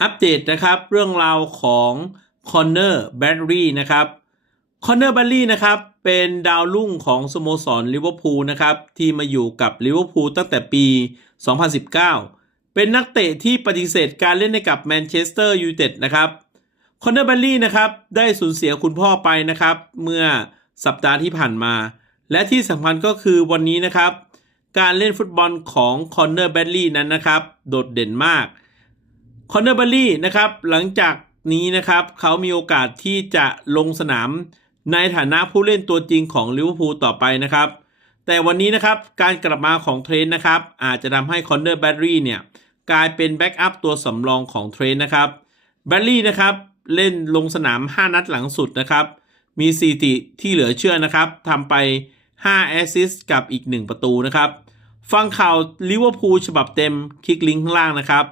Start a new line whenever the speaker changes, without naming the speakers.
อัปเดตนะครับเรื่องราวของคอนเนอร์แบดรีนะครับคอนเนอร์แบดรีนะครับเป็นดาวรุ่งของสโมสรลิเวอร์พูลนะครับที่มาอยู่กับลิเวอร์พูลตั้งแต่ปี 2019 เป็นนักเตะที่ปฏิเสธการเล่นให้กับแมนเชสเตอร์ยูไนเต็ดนะครับคอนเนอร์แบดรี่นะครับได้สูญเสียคุณพ่อไปนะครับเมื่อสัปดาห์ที่ผ่านมา และที่สำคัญก็คือวันนี้นะครับ การเล่นฟุตบอลของคอนเนอร์แบดลี่นั้นนะครับ โดดเด่นมาก คอนเนอร์แบดลีนะครับหลังจากนี้นะครับเขามีโอกาสที่จะลงสนามในฐานะผู้เล่นตัวจริงของลิเวอร์พูลต่อไปนะครับ แต่วันนี้นะครับการกลับมาของเทรนต์นะครับอาจจะทำให้คอนเนอร์แบดลีเนี่ยกลายเป็นแบ็กอัพตัวสำรองของเทรนต์นะครับแบดลีนะครับเล่นลงสนาม 5 นัดหลังสุดนะครับ มีสถิติที่เหลือเชื่อนะครับทำไป 5 แอสซิสต์กับอีก 1 ประตูนะครับ ฟังข่าวลิเวอร์พูลฉบับเต็มคลิกลิงก์ข้างล่างนะครับ